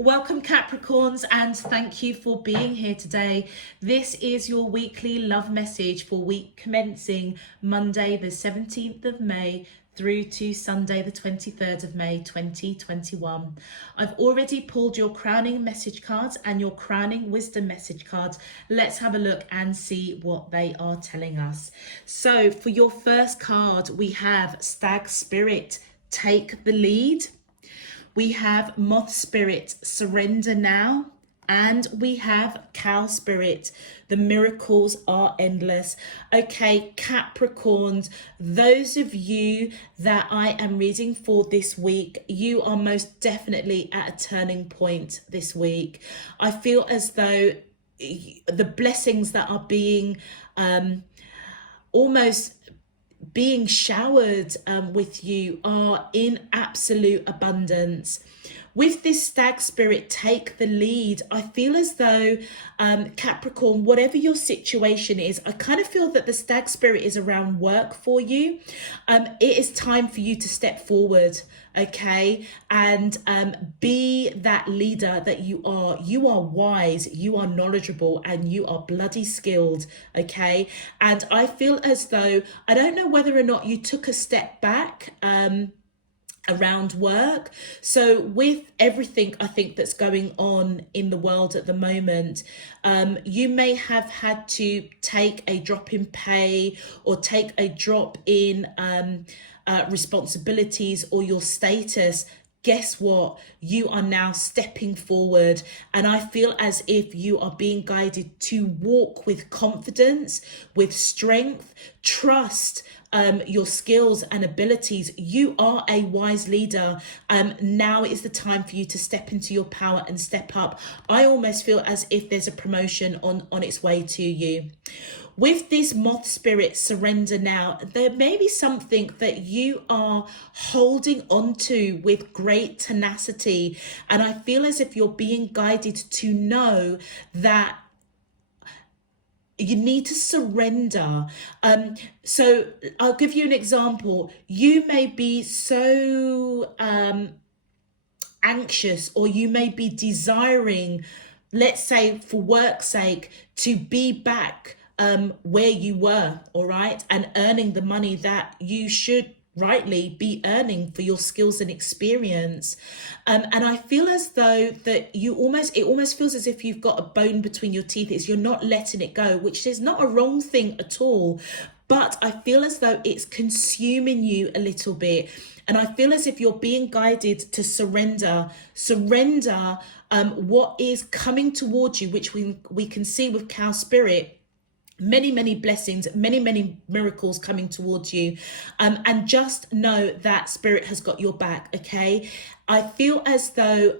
Welcome Capricorns, and thank you for being here today. This is your weekly love message for week commencing Monday the 17th of May through to Sunday the 23rd of May 2021. I've already pulled your crowning message cards and your crowning wisdom message cards. Let's have a look and see what they are telling us. So for your first card, we have Stag Spirit, take the lead. We have Moth Spirit, surrender now. And we have Cow Spirit, the miracles are endless. Okay, Capricorns, those of you that I am reading for this week, you are most definitely at a turning point this week. I feel as though the blessings that are being almost being showered with you are in absolute abundance. With this Stag Spirit, take the lead. I feel as though Capricorn, whatever your situation is, I kind of feel that the Stag Spirit is around work for you. It is time for you to step forward, okay, and be that leader that you are. You are wise, you are knowledgeable, and you are bloody skilled, okay. And I feel as though, I don't know whether or not you took a step back around work. So with everything I think that's going on in the world at the moment, you may have had to take a drop in pay or take a drop in responsibilities or your status. Guess what? You are now stepping forward, and I feel as if you are being guided to walk with confidence, with strength, trust your skills and abilities. You are a wise leader. Now is the time for you to step into your power and step up. I almost feel as if there's a promotion on its way to you. With this Moth Spirit, surrender now, there may be something that you are holding on to with great tenacity. And I feel as if you're being guided to know that you need to surrender. So I'll give you an example. You may be so anxious, or you may be desiring, let's say for work's sake, to be back where you were, all right, and earning the money that you should rightly be earning for your skills and experience. And I feel as though that it almost feels as if you've got a bone between your teeth. You're not letting it go, which is not a wrong thing at all. But I feel as though it's consuming you a little bit. And I feel as if you're being guided to surrender what is coming towards you, which we can see with Cow Spirit. Many blessings, many miracles coming towards you, and just know that Spirit has got your back. Okay, I feel as though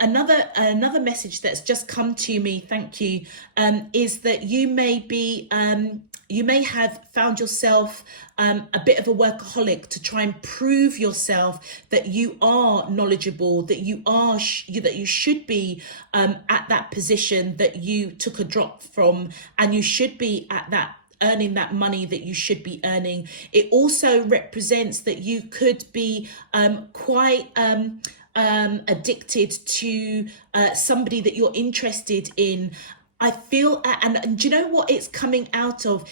another message that's just come to me, thank you, is that you may have found yourself a bit of a workaholic to try and prove yourself that you are knowledgeable, that you should be at that position that you took a drop from, and you should be at that earning that money that you should be earning. It also represents that you could be quite addicted to somebody that you're interested in. I feel, and do you know what it's coming out of?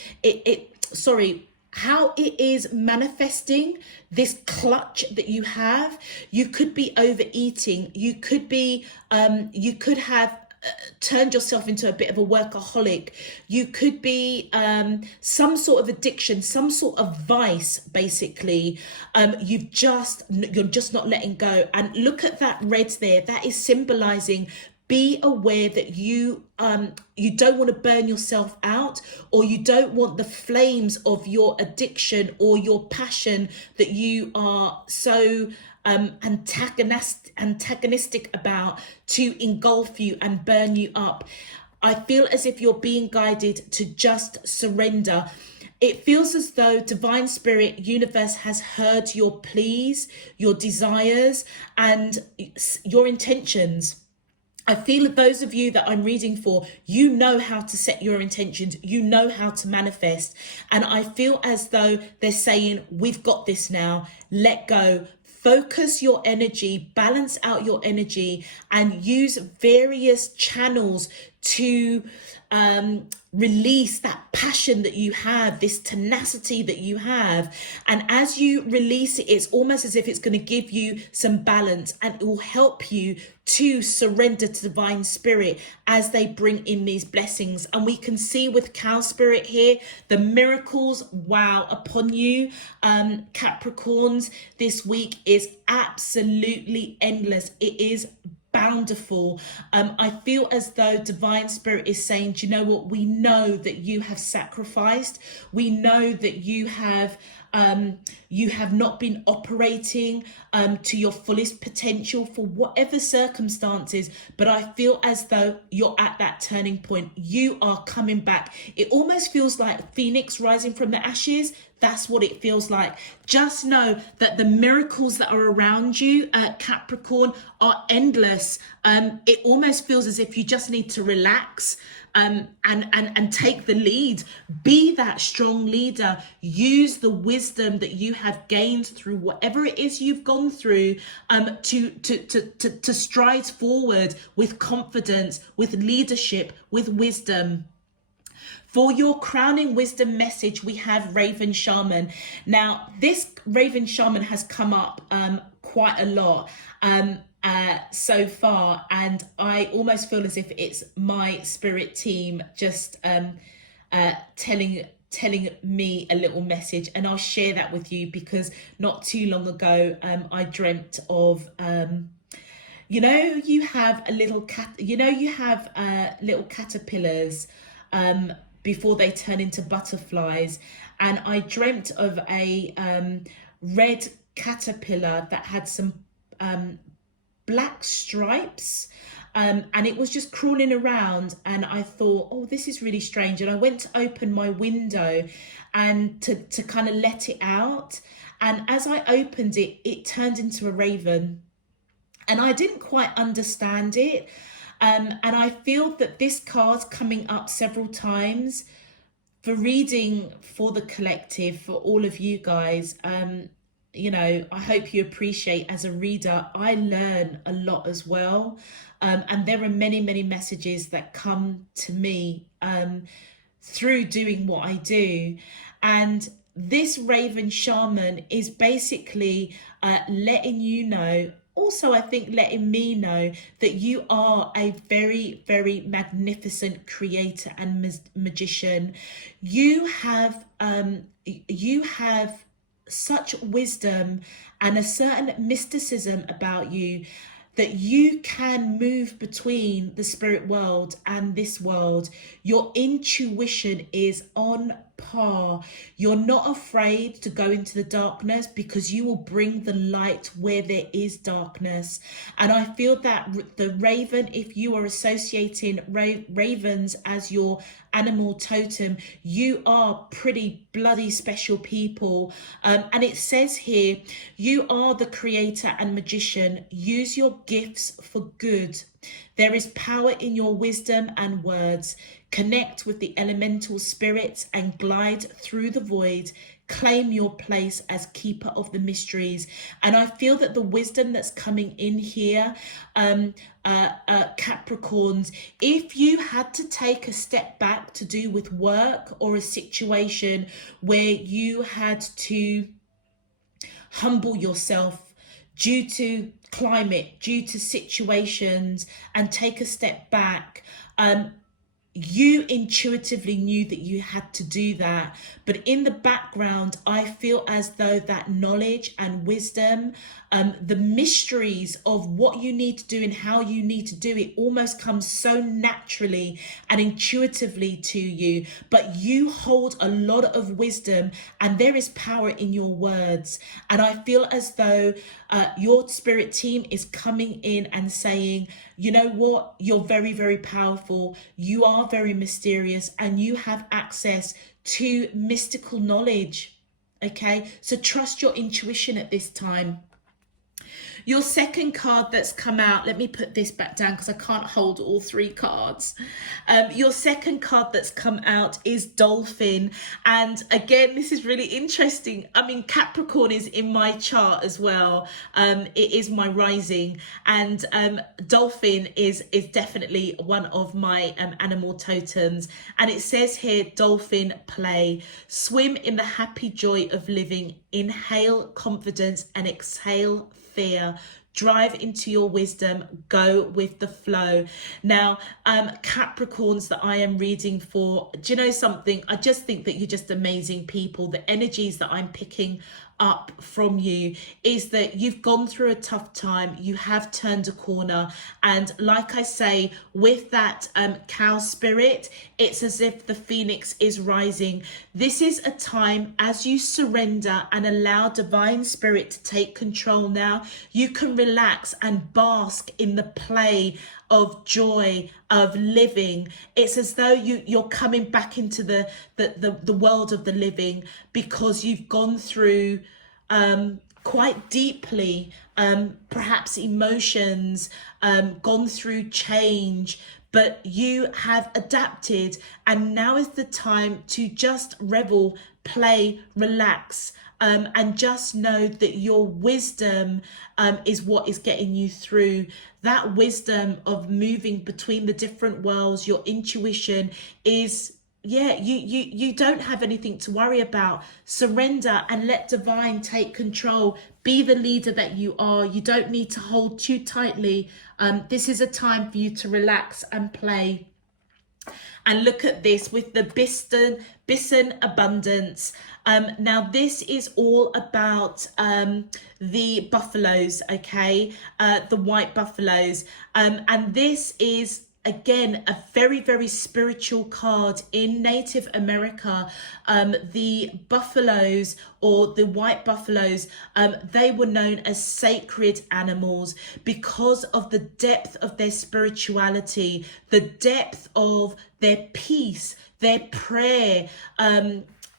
How it is manifesting, this clutch that you have. You could be overeating. You could have turned yourself into a bit of a workaholic. You could be some sort of addiction, some sort of vice, basically. You're just not letting go. And look at that red there. That is symbolizing, be aware that you don't want to burn yourself out, or you don't want the flames of your addiction or your passion that you are so antagonistic about to engulf you and burn you up. I feel as if you're being guided to just surrender. It feels as though Divine Spirit, Universe has heard your pleas, your desires, and your intentions. I feel that those of you that I'm reading for, you know how to set your intentions, you know how to manifest. And I feel as though they're saying, we've got this now, let go, focus your energy, balance out your energy, and use various channels to release that passion that you have, this tenacity that you have. And as you release it, it's almost as if it's going to give you some balance, and it will help you to surrender to divine spirit as they bring in these blessings. And we can see with cow spirit here, the miracles, wow, upon you, Capricorns, this week is absolutely endless. It is bountiful. I feel as though divine spirit is saying, do you know what? We know that you have sacrificed. We know that you have not been operating to your fullest potential for whatever circumstances, but I feel as though you're at that turning point. You are coming back. It almost feels like Phoenix rising from the ashes. That's what it feels like. Just know that the miracles that are around you, Capricorn, are endless. It almost feels as if you just need to relax and take the lead. Be that strong leader. Use the wisdom that you have gained through whatever it is you've gone through to stride forward with confidence, with leadership, with wisdom. For your crowning wisdom message, we have Raven Shaman. Now, this Raven Shaman has come up quite a lot so far, and I almost feel as if it's my spirit team just telling me a little message, and I'll share that with you because not too long ago I dreamt of you have a little little caterpillars before they turn into butterflies, and I dreamt of a red caterpillar that had some black stripes, and it was just crawling around, and I thought, oh, this is really strange, and I went to open my window and to kind of let it out, and as I opened it, it turned into a raven, and I didn't quite understand it. And I feel that this card's coming up several times for reading for the collective, for all of you guys. I hope you appreciate, as a reader, I learn a lot as well. And there are many, many messages that come to me through doing what I do. And this Raven Shaman is basically letting you know, also, I think letting me know that you are a very, very magnificent creator and magician. You have such wisdom and a certain mysticism about you that you can move between the spirit world and this world. Your intuition is on par. You're not afraid to go into the darkness because you will bring the light where there is darkness. And I feel that the raven, if you are associating ravens as your animal totem, you are pretty bloody special people. And it says here, you are the creator and magician. Use your gifts for good. There is power in your wisdom and words. Connect with the elemental spirits and glide through the void. Claim your place as keeper of the mysteries. And I feel that the wisdom that's coming in here, Capricorns, if you had to take a step back to do with work or a situation where you had to humble yourself due to climate, due to situations, and take a step back, you intuitively knew that you had to do that. But in the background, I feel as though that knowledge and wisdom, the mysteries of what you need to do and how you need to do it almost comes so naturally and intuitively to you. But you hold a lot of wisdom and there is power in your words. And I feel as though your spirit team is coming in and saying, you know what, you're very, very powerful. You are very mysterious and you have access to mystical knowledge. Okay, so trust your intuition at this time. Your second card that's come out, let me put this back down because I can't hold all three cards. Your second card that's come out is Dolphin. And again, this is really interesting. I mean, Capricorn is in my chart as well. It is my rising. And Dolphin is definitely one of my animal totems. And it says here, Dolphin play. Swim in the happy joy of living. Inhale confidence and exhale fear. Drive into your wisdom, go with the flow. Now, Capricorns that I am reading for, do you know something? I just think that you're just amazing people. The energies that I'm picking up from you is that you've gone through a tough time, you have turned a corner, and like I say, with that cow spirit, it's as if the phoenix is rising. This is a time as you surrender and allow divine spirit to take control. Now you can relax and bask in the play of joy, of living. It's as though you're coming back into the world of the living, because you've gone through quite deeply, perhaps emotions, gone through change, but you have adapted, and now is the time to just revel, play, relax, and just know that your wisdom is what is getting you through. That wisdom of moving between the different worlds, your intuition is, yeah, you don't have anything to worry about. Surrender and let divine take control. Be the leader that you are. You don't need to hold too tightly. This is a time for you to relax and play. And look at this with the Bison abundance. Now this is all about the buffaloes, okay? The white buffaloes. And this is, again, a very, very spiritual card. In Native America, the buffaloes, or the white buffaloes, they were known as sacred animals because of the depth of their spirituality, the depth of their peace, their prayer.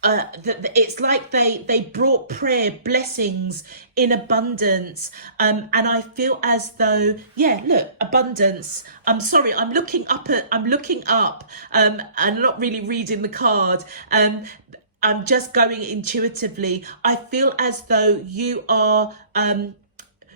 It's like they brought prayer, blessings in abundance, and I feel as though, yeah, look, abundance. I'm sorry, I'm looking up, and not really reading the card. I'm just going intuitively. I feel as though you are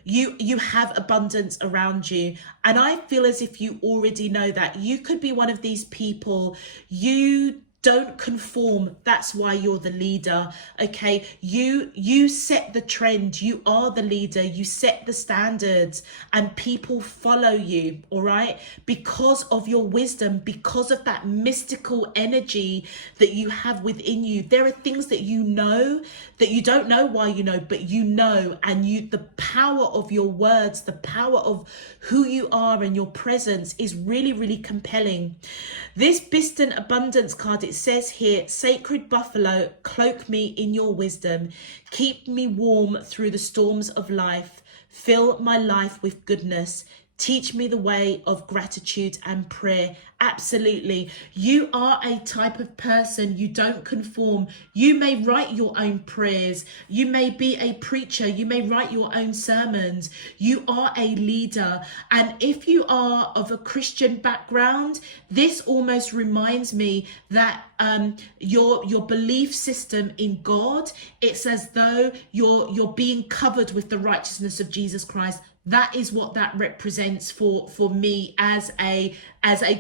you have abundance around you, and I feel as if you already know that. You could be one of these people, you don't conform, that's why you're the leader, okay? You set the trend, you are the leader, you set the standards, and people follow you, all right? Because of your wisdom, because of that mystical energy that you have within you. There are things that you know that you don't know why you know, but you know, and the power of your words, the power of who you are and your presence is really, really compelling. This Biston abundance card, it says here, sacred buffalo, cloak me in your wisdom, keep me warm through the storms of life, fill my life with goodness, teach me the way of gratitude and prayer. Absolutely. You are a type of person, you don't conform. You may write your own prayers. You may be a preacher. You may write your own sermons. You are a leader. And if you are of a Christian background, this almost reminds me that your belief system in God, it's as though you're being covered with the righteousness of Jesus Christ. That is what that represents for me as a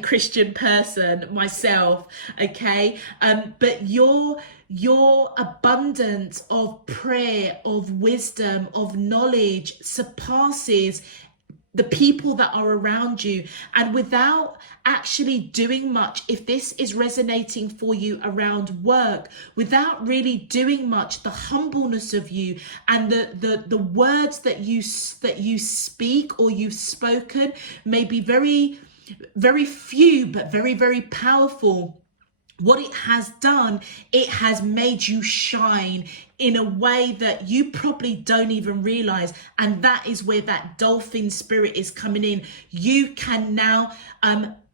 Christian person myself, okay? But your abundance of prayer, of wisdom, of knowledge surpasses the people that are around you. And without actually doing much, if this is resonating for you around work, without really doing much, the humbleness of you and the words that you speak or you've spoken may be very, very few, but very, very powerful. What it has done, it has made you shine in a way that you probably don't even realize. And that is where that dolphin spirit is coming in. You can now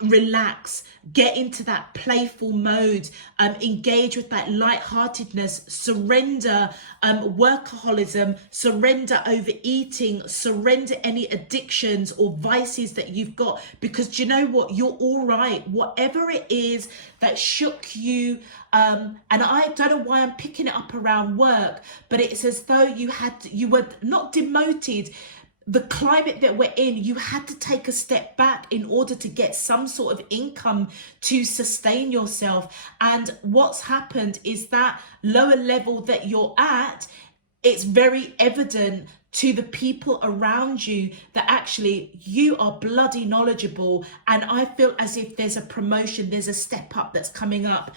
relax, get into that playful mode, engage with that lightheartedness, surrender workaholism, surrender overeating, surrender any addictions or vices that you've got, because do you know what, you're all right. Whatever it is that shook you, and I don't know why I'm picking it up around work, but it's as though you were not demoted. The climate that we're in, you had to take a step back in order to get some sort of income to sustain yourself. And what's happened is that lower level that you're at, it's very evident to the people around you that actually you are bloody knowledgeable. And I feel as if there's a promotion, there's a step up that's coming up.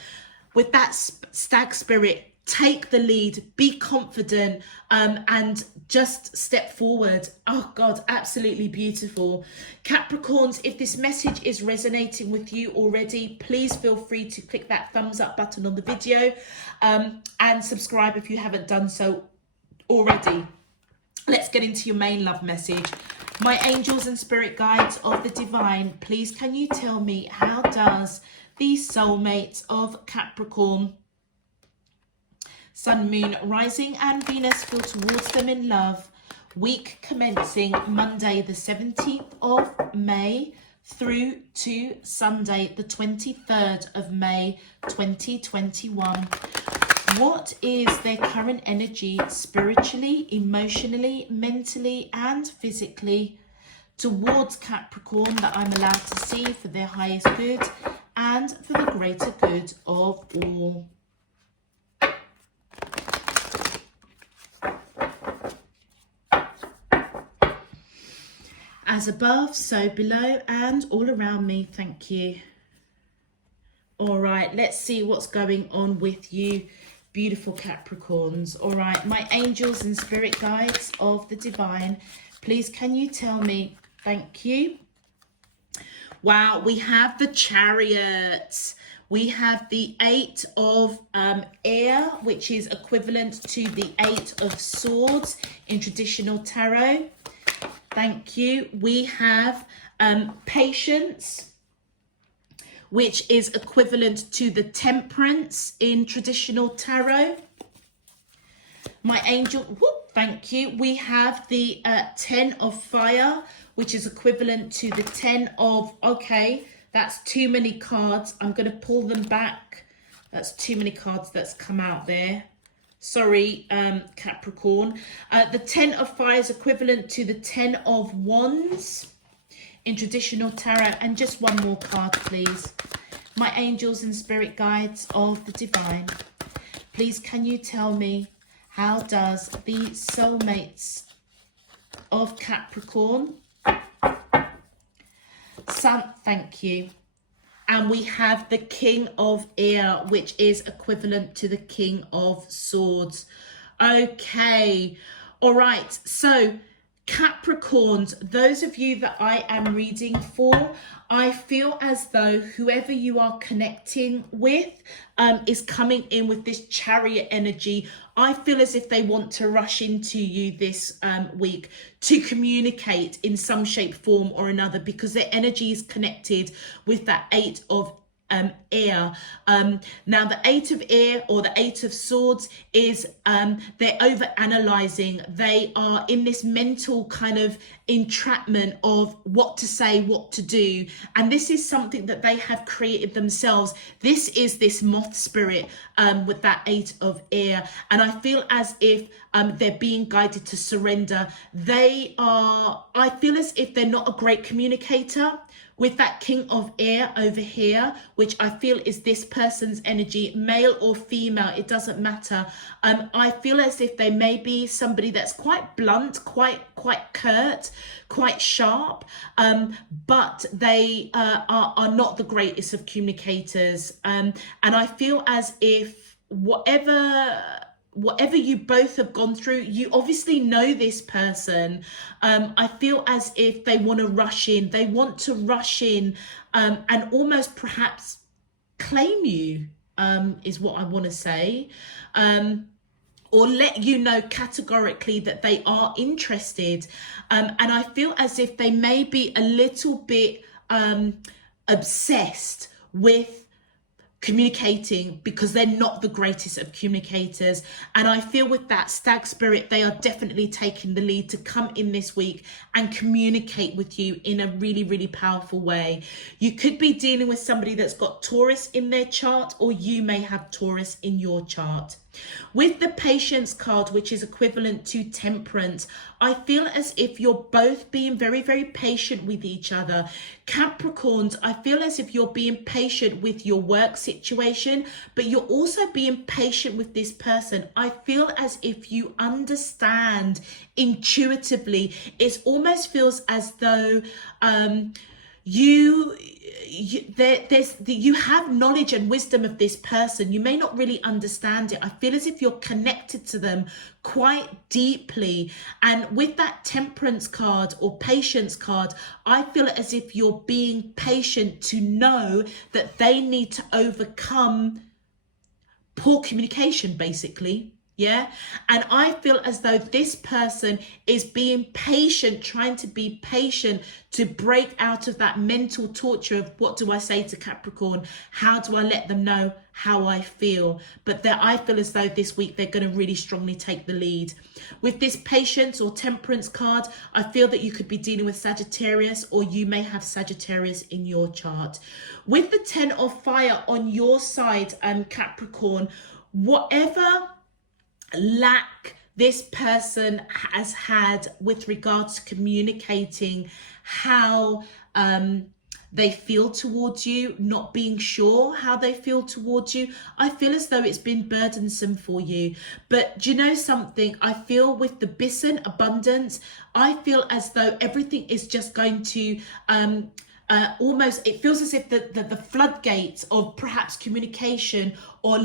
With that stag spirit, take the lead, be confident, and just step forward. Oh God, absolutely beautiful. Capricorns, if this message is resonating with you already, please feel free to click that thumbs up button on the video, and subscribe if you haven't done so already. Let's get into your main love message. My angels and spirit guides of the divine, please can you tell me, how does the soulmates of Capricorn, Sun, Moon, Rising and Venus feel towards them in love, week commencing Monday the 17th of May through to Sunday the 23rd of May 2021? What is their current energy spiritually, emotionally, mentally and physically towards Capricorn that I'm allowed to see for their highest good and for the greater good of all? As above, so below and all around me. Thank you. All right, let's see what's going on with you, beautiful Capricorns. All right, my angels and spirit guides of the divine, please can you tell me, thank you. Wow, we have the Chariot. We have the 8 of air, which is equivalent to the 8 of swords in traditional tarot. Thank you. We have patience, which is equivalent to the temperance in traditional tarot. My angel, whoop, thank you. We have the 10 of fire, which is equivalent to the 10 of, okay, that's too many cards. I'm going to pull them back. That's too many cards that's come out there. Sorry, Capricorn. The 10 of fire is equivalent to the 10 of wands in traditional tarot. And just one more card, please. My angels and spirit guides of the divine, please can you tell me, how does the soulmates of Capricorn, Sun, thank you. And we have the King of Air, which is equivalent to the King of Swords. Okay. All right. So Capricorns, those of you that I am reading for, I feel as though whoever you are connecting with is coming in with this Chariot energy. I feel as if they want to rush into you this week to communicate in some shape, form or another, because their energy is connected with that 8 of air. Now the 8 of air or the 8 of swords is they're over analyzing. They are in this mental kind of entrapment of what to say, what to do, and this is something that they have created themselves. This is this moth spirit with that 8 of air, and I feel as if they're being guided to surrender. I feel as if they're not a great communicator. With that King of Air over here, which I feel is this person's energy, male or female, it doesn't matter. I feel as if they may be somebody that's quite blunt, quite curt, quite sharp, but they are not the greatest of communicators. And I feel as if whatever you both have gone through, you obviously know this person. I feel as if they want to rush in. They want to rush in and almost perhaps claim you, is what I want to say. or let you know categorically that they are interested. And I feel as if they may be a little bit obsessed with communicating because they're not the greatest of communicators. And I feel with that stag spirit, they are definitely taking the lead to come in this week and communicate with you in a really, really powerful way. You could be dealing with somebody that's got Taurus in their chart, or you may have Taurus in your chart. With the Patience card, which is equivalent to Temperance, I feel as if you're both being very, very patient with each other. Capricorns, I feel as if you're being patient with your work situation, but you're also being patient with this person. I feel as if you understand intuitively. It almost feels as though you have knowledge and wisdom of this person. You may not really understand it. I feel as if you're connected to them quite deeply. And with that Temperance card or Patience card, I feel as if you're being patient to know that they need to overcome poor communication, basically. Yeah. And I feel as though this person is being patient, trying to be patient to break out of that mental torture of what do I say to Capricorn? How do I let them know how I feel? But that I feel as though this week they're going to really strongly take the lead. With this Patience or Temperance card, I feel that you could be dealing with Sagittarius, or you may have Sagittarius in your chart. With the 10 of Fire on your side, Capricorn, whatever lack this person has had with regards to communicating how they feel towards you, not being sure how they feel towards you, I feel as though it's been burdensome for you. But do you know something? I feel with the Bison abundance, I feel as though everything is just going to almost, it feels as if the floodgates of perhaps communication or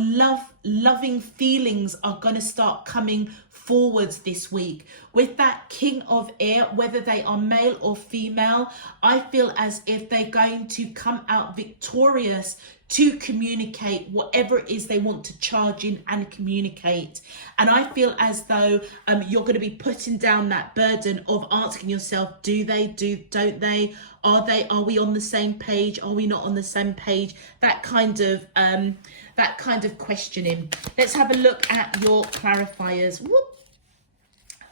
loving feelings are going to start coming forwards this week. With that King of Air, whether they are male or female, I feel as if they're going to come out victorious to communicate whatever it is they want to charge in and communicate. And I feel as though you're going to be putting down that burden of asking yourself, do they, don't they? Are we on the same page? Are we not on the same page? That kind of questioning. Let's have a look at your clarifiers. Whoop.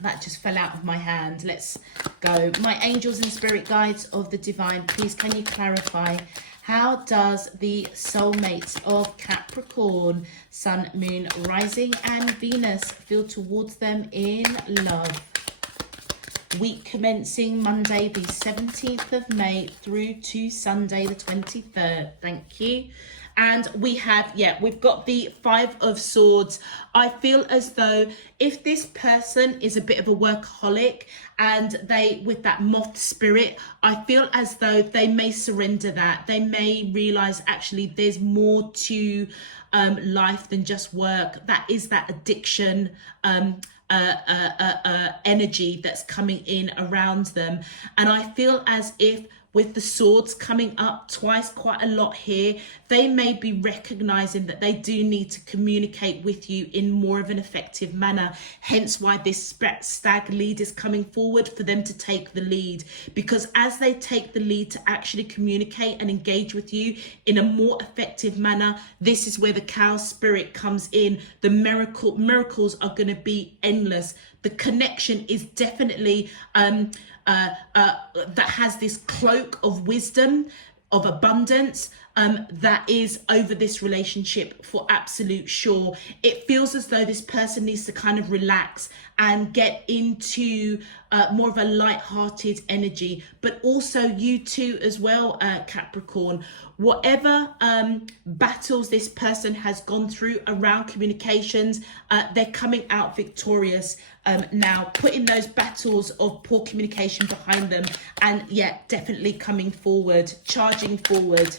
That just fell out of my hand. Let's go. My angels and spirit guides of the divine, please can you clarify, how does the soulmates of Capricorn, Sun, Moon, Rising and Venus feel towards them in love? Week commencing Monday the 17th of May through to Sunday the 23rd. Thank you. And we have, we've got the 5 of Swords. I feel as though if this person is a bit of a workaholic and they, with that moth spirit, I feel as though they may surrender that. They may realize actually there's more to life than just work. That is that addiction, energy that's coming in around them. And I feel as if with the swords coming up twice, quite a lot here, they may be recognizing that they do need to communicate with you in more of an effective manner. Hence why this stag lead is coming forward, for them to take the lead. Because as they take the lead to actually communicate and engage with you in a more effective manner, this is where the cow spirit comes in. The miracles are going to be endless. The connection is definitely that has this cloak of wisdom, of abundance, that is over this relationship for absolute sure. It feels as though this person needs to kind of relax and get into more of a light-hearted energy, but also you too as well, Capricorn. Whatever battles this person has gone through around communications, they're coming out victorious now, putting those battles of poor communication behind them, and definitely coming forward, charging forward.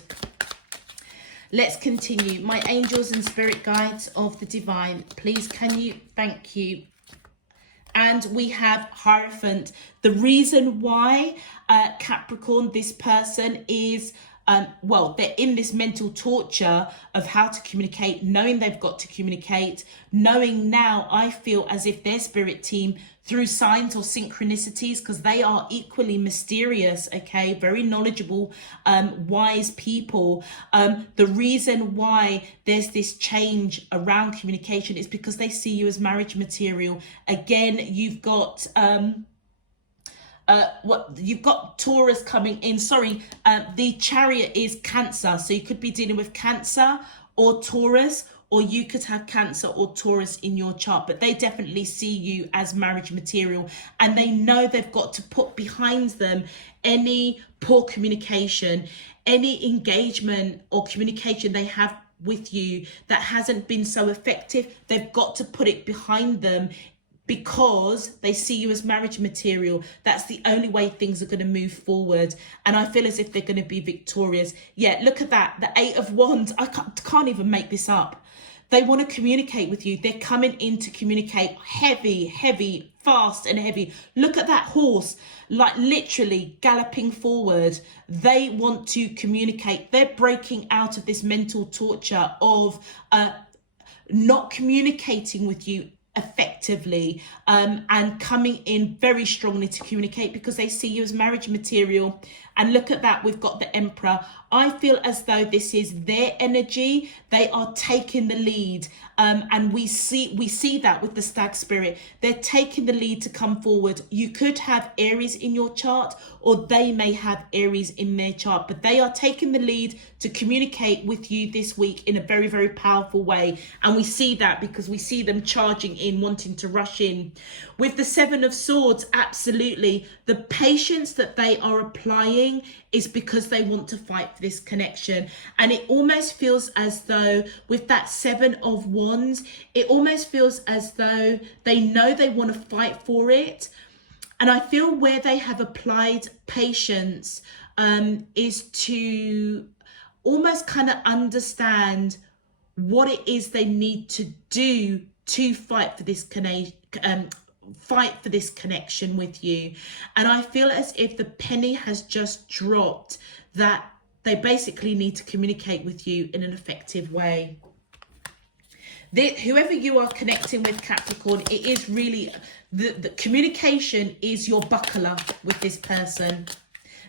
Let's continue. My angels and spirit guides of the divine, please can you, thank you. And we have Hierophant. The reason why, Capricorn, this person is well, they're in this mental torture of how to communicate, knowing they've got to communicate, knowing now, I feel as if their spirit team, through signs or synchronicities, because they are equally mysterious, okay, very knowledgeable, wise people. The reason why there's this change around communication is because they see you as marriage material. Again, you've got you've got Taurus coming in. Sorry, the Chariot is Cancer, so you could be dealing with Cancer or Taurus, or you could have Cancer or Taurus in your chart, but they definitely see you as marriage material, and they know they've got to put behind them any poor communication, any engagement or communication they have with you that hasn't been so effective. They've got to put it behind them, because they see you as marriage material. That's the only way things are going to move forward. And I feel as if they're going to be victorious. Yeah, look at that. The 8 of Wands. I can't even make this up. They want to communicate with you. They're coming in to communicate heavy, fast and heavy. Look at that horse, like literally galloping forward. They want to communicate. They're breaking out of this mental torture of not communicating with you effectively, and coming in very strongly to communicate because they see you as marriage material. And look at that, we've got the Emperor. I feel as though this is their energy. They are taking the lead, and we see that with the Stag spirit. They're taking the lead to come forward. You could have Aries in your chart, or they may have Aries in their chart, but they are taking the lead to communicate with you this week in a very, very powerful way. And we see that because we see them charging in, wanting to rush in. With the 7 of Swords, absolutely, the patience that they are applying is because they want to fight for this connection. And it almost feels as though with that 7 of Wands, it almost feels as though they know they want to fight for it. And I feel where they have applied patience is to almost kind of understand what it is they need to do to fight for this connection with you. And I feel as if the penny has just dropped, that they basically need to communicate with you in an effective way. Whoever you are connecting with, Capricorn, it is really the communication is your buckler with this person.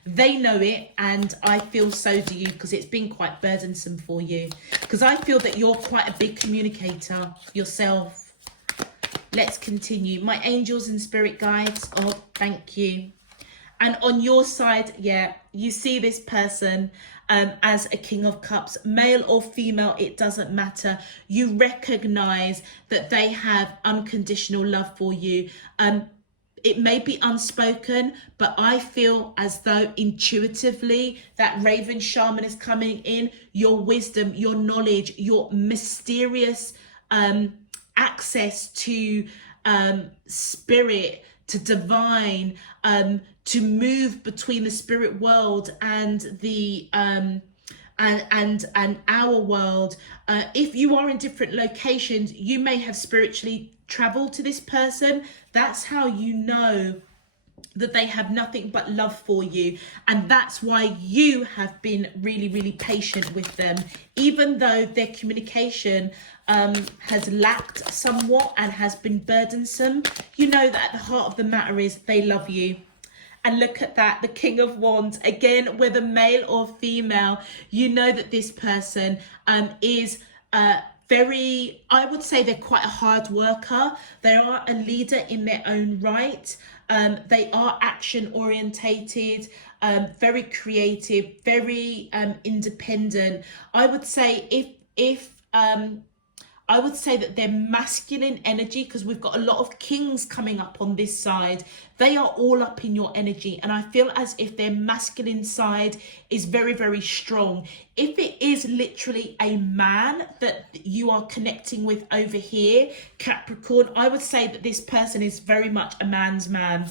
They know it, and I feel so do you, because it's been quite burdensome for you, because I feel that you're quite a big communicator yourself. Let's continue. My angels and spirit guides, oh, thank you. And on your side, yeah, you see this person as a King of Cups, male or female, it doesn't matter. You recognize that they have unconditional love for you. It may be unspoken, but I feel as though intuitively that Raven Shaman is coming in. Your wisdom, your knowledge, your mysterious access to spirit, to divine, to move between the spirit world and the and our world. If you are in different locations, you may have spiritually traveled to this person. That's how you know that they have nothing but love for you, and that's why you have been really, really patient with them, even though their communication has lacked somewhat and has been burdensome. You know that at the heart of the matter is they love you. And look at that, the King of Wands, again, whether male or female, you know that this person is very, I would say they're quite a hard worker. They are a leader in their own right. They are action orientated, very creative, very independent. I would say I would say that their masculine energy, because we've got a lot of kings coming up on this side, they are all up in your energy. And I feel as if their masculine side is very, very strong. If it is literally a man that you are connecting with over here, Capricorn, I would say that this person is very much a man's man.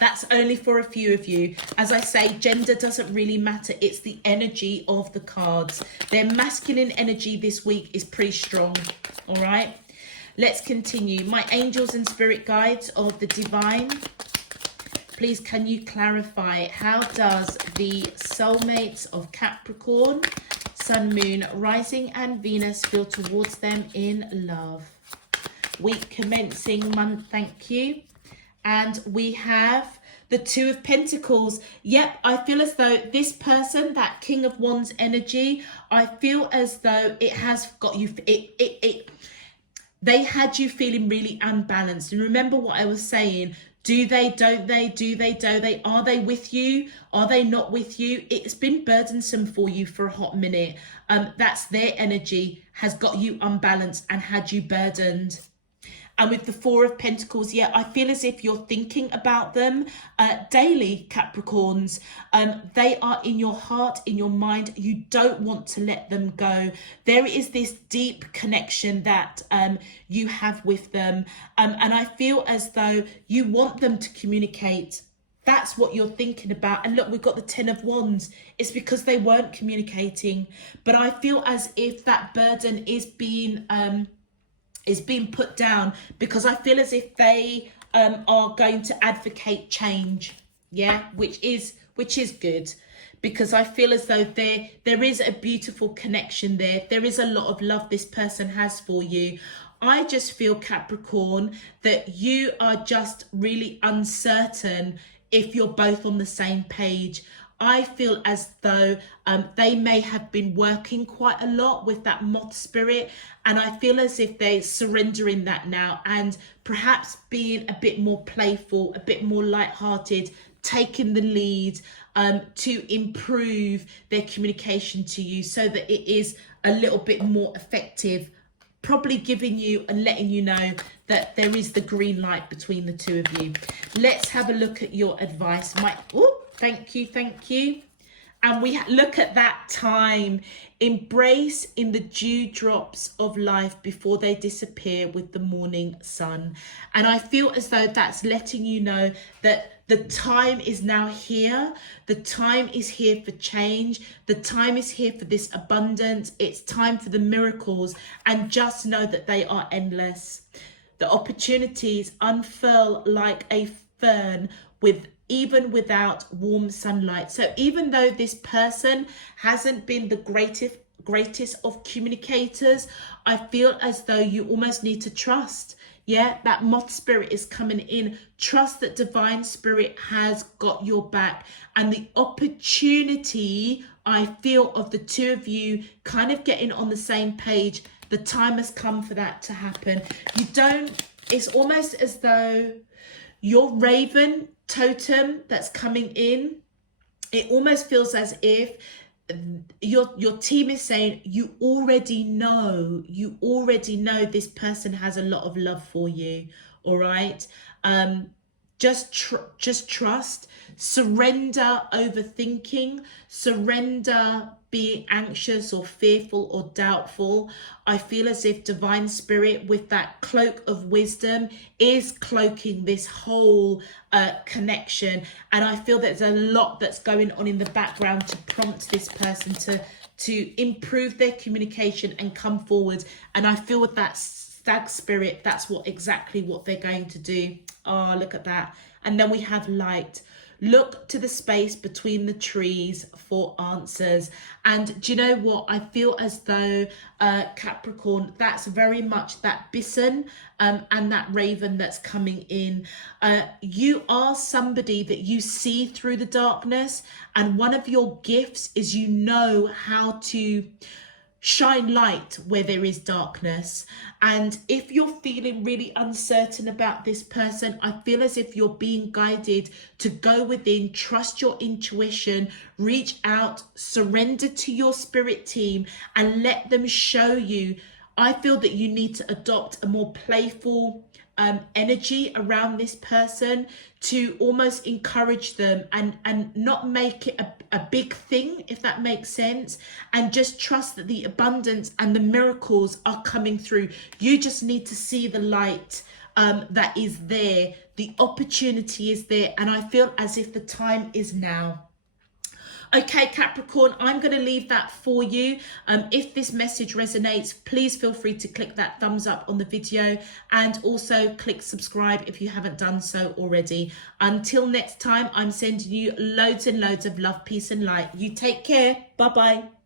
That's only for a few of you. As I say, gender doesn't really matter. It's the energy of the cards. Their masculine energy this week is pretty strong. All right. Let's continue. My angels and spirit guides of the divine. Please, can you clarify, how does the soulmates of Capricorn, Sun, Moon, Rising and Venus feel towards them in love? Week commencing month, thank you. And we have the Two of Pentacles. Yep, I feel as though this person, that King of Wands energy, I feel as though it has got you, they had you feeling really unbalanced. And remember what I was saying, do they, don't they, do they, don't they, are they with you, are they not with you? It's been burdensome for you for a hot minute. That's their energy has got you unbalanced and had you burdened. And with the Four of Pentacles, yeah, I feel as if you're thinking about them daily, Capricorns. They are in your heart, in your mind. You don't want to let them go. There is this deep connection that you have with them. And I feel as though you want them to communicate. That's what you're thinking about. And look, we've got the Ten of Wands. It's because they weren't communicating. But I feel as if that burden is being put down, because I feel as if they are going to advocate change, yeah, which is good, because I feel as though there is a beautiful connection there. There is a lot of love this person has for you. I just feel, Capricorn, that you are just really uncertain if you're both on the same page. I feel as though they may have been working quite a lot with that moth spirit, and I feel as if they're surrendering that now and perhaps being a bit more playful, a bit more lighthearted, taking the lead to improve their communication to you so that it is a little bit more effective, probably giving you and letting you know that there is the green light between the two of you. Let's have a look at your advice. Thank you. And we look at that time. Embrace in the dewdrops of life before they disappear with the morning sun. And I feel as though that's letting you know that the time is now here. The time is here for change. The time is here for this abundance. It's time for the miracles. And just know that they are endless. The opportunities unfurl like a fern even without warm sunlight. So even though this person hasn't been the greatest of communicators, I feel as though you almost need to trust. Yeah, that moth spirit is coming in. Trust that divine spirit has got your back. And the opportunity, I feel, of the two of you kind of getting on the same page, the time has come for that to happen. It's almost as though your raven totem that's coming in, it almost feels as if your team is saying you already know this person has a lot of love for you. All right, just trust, surrender overthinking, surrender being anxious or fearful or doubtful. I feel as if divine spirit with that cloak of wisdom is cloaking this whole connection. And I feel there's a lot that's going on in the background to prompt this person to improve their communication and come forward. And I feel with that stag spirit, that's exactly what they're going to do. Oh, look at that. And then we have light. Look to the space between the trees for answers. And do you know what? I feel as though, Capricorn, that's very much that bison and that raven that's coming in. You are somebody that you see through the darkness. And one of your gifts is you know how to shine light where there is darkness. And if you're feeling really uncertain about this person, I feel as if you're being guided to go within, trust your intuition, reach out, surrender to your spirit team and let them show you. I feel that you need to adopt a more playful energy around this person to almost encourage them and not make it a big thing, if that makes sense, and just trust that the abundance and the miracles are coming through. You just need to see the light that is there. The opportunity is there, and I feel as if the time is now. Okay, Capricorn, I'm going to leave that for you. If this message resonates, please feel free to click that thumbs up on the video and also click subscribe if you haven't done so already. Until next time, I'm sending you loads and loads of love, peace and light. You take care. Bye-bye.